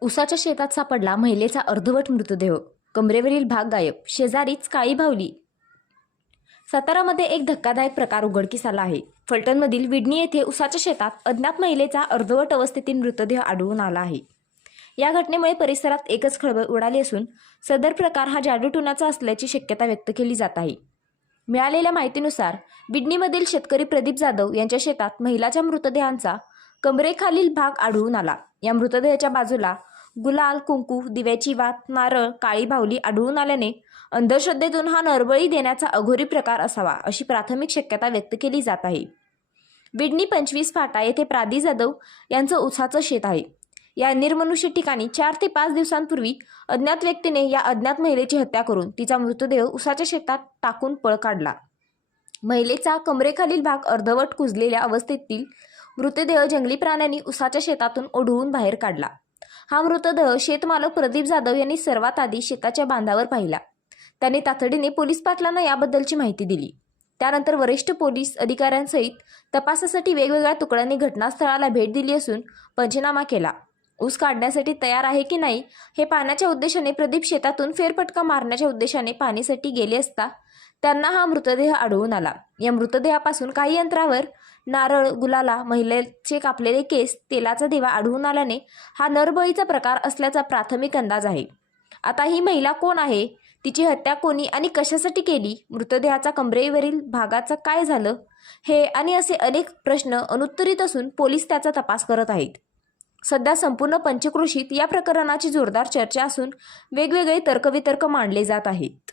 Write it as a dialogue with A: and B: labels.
A: उसाच्या शेतात सापडला महिलेचा अर्धवट मृतदेह. कमरेवरील भाग गायब. शेजारीच काळी भावली सातारामध्ये एक धक्कादायक प्रकार उघडकीस आला आहे. फलटणमधील विडणी येथे उसाच्या शेतात अज्ञात महिलेचा अर्धवट अवस्थेतील मृतदेह आढळून आला आहे. या घटनेमुळे परिसरात एकच खळबळ उडाली असून सदर प्रकार हा जादूटोनाचा असल्याची शक्यता व्यक्त केली जात आहे. मिळालेल्या माहितीनुसार बिडणीमधील शेतकरी प्रदीप जाधव यांच्या शेतात महिलाच्या मृतदेहांचा कमरेखालील भाग आढळून आला. या मृतदेहाच्या बाजूला गुलाल कुंकू दिव्याची वात नारळ काळी बाहुली आढळून आल्याने अंधश्रद्धेतून हा नरबळी देण्याचा अघोरी प्रकार असावा अशी प्राथमिक शक्यता व्यक्त केली जात आहे. बिडणी पंचवीस फाटा येथे प्रादी जाधव यांचं उसाचं शेत आहे. या निर्मनुष्य ठिकाणी चार ते पाच दिवसांपूर्वी अज्ञात व्यक्तीने या अज्ञात महिलेची हत्या करून तिचा मृतदेह उसाच्या शेतात टाकून पळ काढला. महिलेचा कमरेखालील भाग अर्धवट कुजलेल्या अवस्थेतील मृतदेह जंगली प्राण्यांनी उसाच्या शेतातून ओढवून बाहेर काढला. हा मृतदेह शेतमालक प्रदीप जाधव यांनी सर्वात आधी शेताच्या बांधावर पाहिला. त्याने तातडीने पोलीस पाटलांना याबद्दलची माहिती दिली. त्यानंतर वरिष्ठ पोलीस अधिकाऱ्यांसहित तपासासाठी वेगवेगळ्या तुकड्यांनी घटनास्थळाला भेट दिली असून पंचनामा केला. ऊस काढण्यासाठी तयार आहे की नाही हे पाहण्याच्या उद्देशाने प्रदीप शेतातून फेरफटका मारण्याच्या उद्देशाने पाणीसाठी गेले असता त्यांना हा मृतदेह आढळून आला. या मृतदेहापासून काही अंतरावर नारळ गुलाला महिलेचे कापलेले केस तेलाचा दिवा आढळून आल्याने हा नरबळीचा प्रकार असल्याचा प्राथमिक अंदाज आहे. आता ही महिला कोण आहे? तिची हत्या कोणी आणि कशासाठी केली? मृतदेहाचा कमरेवरील भागाचं काय झालं? हे आणि असे अनेक प्रश्न अनुत्तरित असून पोलीस त्याचा तपास करत आहेत. सध्या संपूर्ण पंचक्रोशीत या प्रकरणाची जोरदार चर्चा असून वेगवेगळे तर्कवितर्क मांडले जात आहेत.